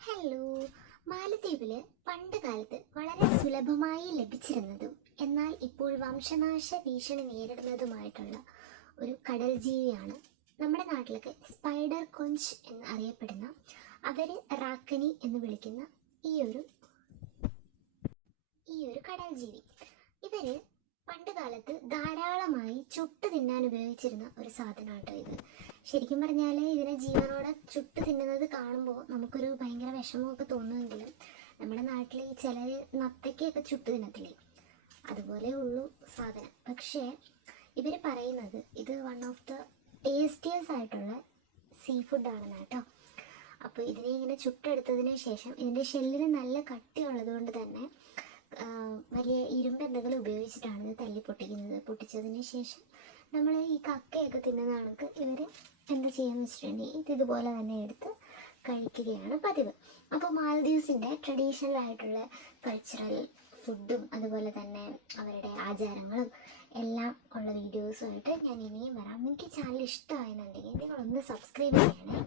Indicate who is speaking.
Speaker 1: Hello മാലദ്വീപിൽ പണ്ട് കാലത്ത് വളരെ സുലഭമായി ലഭിച്ചിരുന്നതും എന്നാൽ ഇപ്പോൾ വംശനാശ ഭീഷണി നേരിടുന്നതുമായിട്ടുള്ള ഒരു കടൽ ജീവിയാണ് നമ്മുടെ നാട്ടിലൊക്കെ സ്പൈഡർ കൊഞ്ച് എന്ന് അറിയപ്പെടുന്ന അവർ റാക്കനി എന്ന് വിളിക്കുന്ന ഈ ഒരു ഈ ഒരു കടൽ ജീവി. ഇവർ പണ്ട് കാലത്ത് ധാരാളമായി ചുട്ട് തിന്നാൻ ഉപയോഗിച്ചിരുന്ന ഒരു സാധനമാണ് ഇത്. ശരിക്കും പറഞ്ഞാൽ ഇതിനെ ജീവനോടെ ചുട്ട് തിന്നുന്നത് കാണുമ്പോൾ നമുക്കൊരു ഭയങ്കര വിഷമമൊക്കെ തോന്നുമെങ്കിലും നമ്മുടെ നാട്ടിൽ ഈ ചില നത്തയ്ക്കൊക്കെ ചുട്ട് തിന്നത്തില്ലേ? അതുപോലെ ഉള്ളു സാധനം. പക്ഷേ ഇവർ പറയുന്നത് ഇത് വൺ ഓഫ് ദ ടേസ്റ്റിയസ് ആയിട്ടുള്ള സീ ഫുഡാണെന്ന് കേട്ടോ അപ്പോൾ ഇതിനെ ഇങ്ങനെ ചുട്ടെടുത്തതിന് ശേഷം ഇതിന്റെ ഷെല്ലിന് നല്ല കട്ടിയുള്ളത് കൊണ്ട് തന്നെ വലിയ ഇരുമ്പ് എന്തെങ്കിലും ഉപയോഗിച്ചിട്ടാണ് ഇത് തല്ലി പൊട്ടിക്കുന്നത്. പൊട്ടിച്ചതിന് ശേഷം നമ്മൾ ഈ കക്കയൊക്കെ തിന്നുന്ന കണക്ക് ഇവർ എന്താ ചെയ്യാന്ന് വെച്ചിട്ടുണ്ടെങ്കിൽ ഇത് ഇതുപോലെ തന്നെ എടുത്ത് കഴിക്കുകയാണ് പതിവ്. അപ്പോൾ മാലദ്വീപ്സിന്റെ ട്രഡീഷണൽ ആയിട്ടുള്ള കൾച്ചറൽ ഫുഡും അതുപോലെ തന്നെ അവരുടെ ആചാരങ്ങളും എല്ലാം ഉള്ള വീഡിയോസുമായിട്ട് ഞാൻ ഇനിയും വരാം. നിങ്ങൾക്ക് ചാനൽ ഇഷ്ടമായെന്നുണ്ടെങ്കിൽ നിങ്ങളൊന്ന് സബ്സ്ക്രൈബ് ചെയ്യണേ.